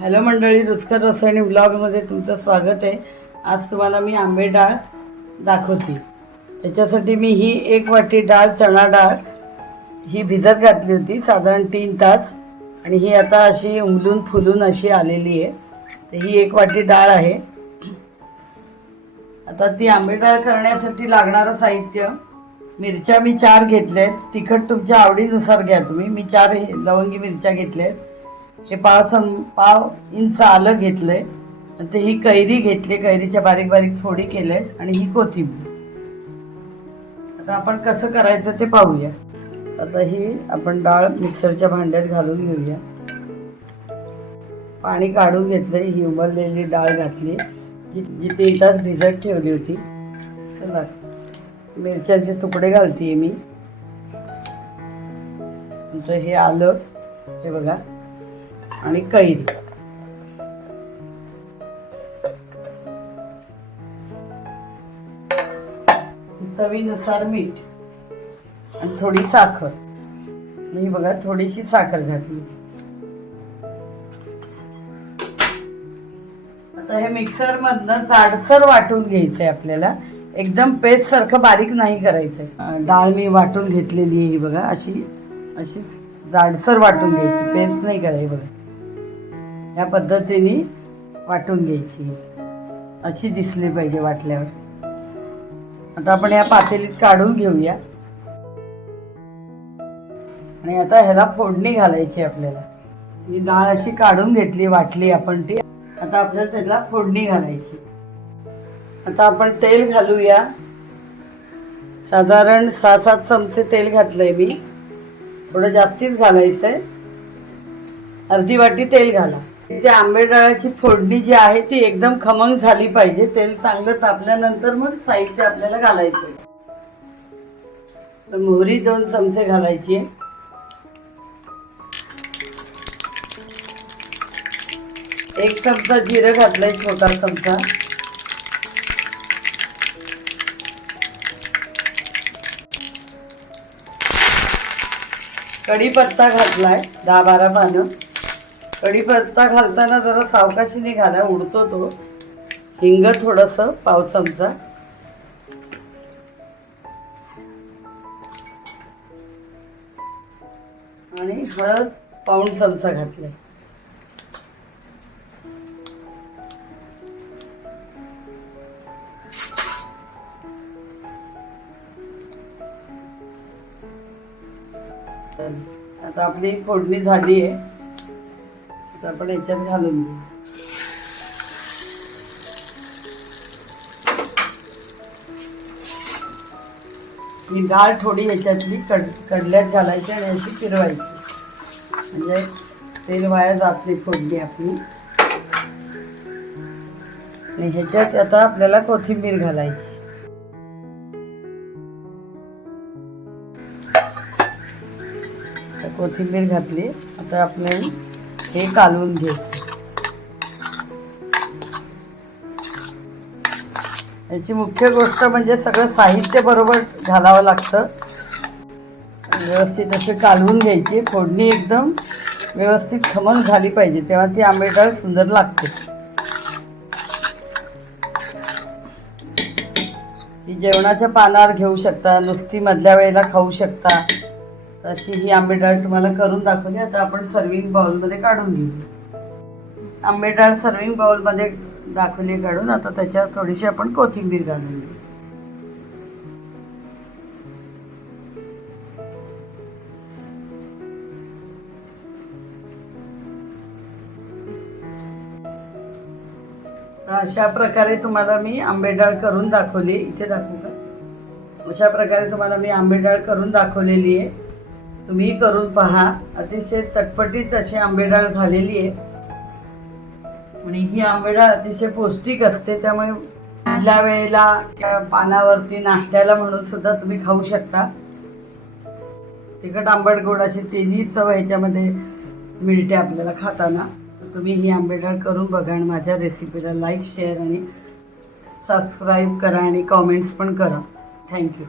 Hello मंडळी रुचकर रसायनी ब्लॉगमध्ये तुमचं स्वागत आहे. आज तुम्हाला मी आंबे डाळ दाखवते. त्याच्यासाठी मी ही एक वाटी डाळ चणा डाळ ही भिजत घातली होती साधारण तीन तास. आणि ही आता अशी उमलून फुलून अशी आलेली आहे. तर ही एक वाटी डाळ आहे. आता ती आंबे डाळ करण्यासाठी लागणारं साहित्य मिरच्या मी चार घेतल्या आहेत तिखट तुमच्या आवडीनुसार घ्या तुम्ही. मी चार हे- लवंगी मिरच्या घेतल्या आहेत हे पाव सम पाव इंच आलं घेतलंय. आणि ते ही कैरी घेतली कैरीच्या बारीक बारीक फोडी केल्या आणि ही कोथिंबीर. आता आपण कसं करायचं ते पाहूया. आता ही आपण डाळ मिक्सरच्या भांड्यात घालून घेऊया. पाणी काढून घेतलंय ही उमरलेली डाळ घातली. जी जी तीन तास भिजत ठेवली होती. चला मिरच्यांचे तुकडे घालतीये मी. नंतर हे आलं हे बघा. आणि कैरी. चवीनुसार मीठ आणि थोडी साखर. मी बघा थोडीशी साखर घातली. आता हे मिक्सर मधनं जाडसर वाटून घ्यायचंय आपल्याला. एकदम पेस्ट सारखं बारीक नाही करायचंय. डाळ मी वाटून घेतलेली आहे ही बघा अशी अशी जाडसर वाटून घ्यायची. पेस्ट नाही करायची बघा. या पद्धतीने वाटून घ्यायची. अशी दिसली पाहिजे वाटल्यावर. आता आपण या पातेलीत काढून घेऊया. आणि आता ह्याला फोडणी घालायची आपल्याला. ही डाळ अशी काढून घेतली वाटली आपण ती. आता आपल्याला त्याला फोडणी घालायची. आता आपण तेल घालूया. साधारण सहा सात चमचे तेल घातलंय मी. थोडं जास्तीच घालायचंय. अर्धी वाटी तेल घाला. त्या आंबेडाळाची फोडणी जी आहे ती एकदम खमंग झाली पाहिजे. तेल चांगलं तापल्यानंतर मग साहित्य आपल्याला घालायचं मोहरी दोन चमचे घालायची. एक चमचा जिरं घातलाय छोटा चमचा. कढीपत्ता घातलाय दहा बारा पानं. कढीपत्ता घालताना जरा सावकाशीने घाला उडतो तो. हिंग थोडस पाव चमचा. आणि हळद पाऊण चमचा घातले आता आपली फोडणी झाली आहे तर आपण याच्यात घालून घेऊ. ही डाळ थोडी याच्यातली कड कडल्यात घालायची आणि अशी फिरवायची. म्हणजे तेल वाया जात नाही फोडणी आपली. आणि ह्याच्यात आता आपल्याला कोथिंबीर घालायची. कोथिंबीर घातली. आता आपल्याला हे कालवून घ्यायचं याची मुख्य गोष्ट म्हणजे सगळं साहित्य बरोबर घालावं लागतं. व्यवस्थित असे कालवून घ्यायची. फोडणी एकदम व्यवस्थित खमन झाली पाहिजे. तेव्हा ती आंबेडाळ सुंदर लागते. ही जेवणाच्या पानावर घेऊ शकता नुसती मधल्या वेळेला खाऊ शकता. अशी ही आंबे डाळ तुम्हाला करून दाखवली. आता आपण सर्विंग बाउलमध्ये काढून घेऊ. आंबे डाळ सर्विंग बाउलमध्ये दाखवली काढून आता त्याच्यात थोडीशी आपण कोथिंबीर घालून घेऊ. अशा प्रकारे तुम्हाला मी आंबे डाळ करून दाखवली. इथे दाखवू का? अशा प्रकारे तुम्हाला मी आंबे डाळ करून दाखवलेली आहे. तुम्ही करून पहा. अतिशय चटपटीत अशी आंबेडाळ झालेली आहे. आणि ही आंबेडाळ अतिशय पौष्टिक असते त्यामुळे ज्या वेळेला पानावरती नाश्त्याला म्हणून सुद्धा तुम्ही खाऊ शकता. तिखट आंबट गोड अशी तिन्ही चव ह्याच्यामध्ये मिळते आपल्याला खाताना. तर तुम्ही ही आंबेडाळ करून बघा आणि माझ्या रेसिपीला लाईक शेअर आणि सबस्क्राईब करा आणि कॉमेंट्स पण करा. थँक्यू.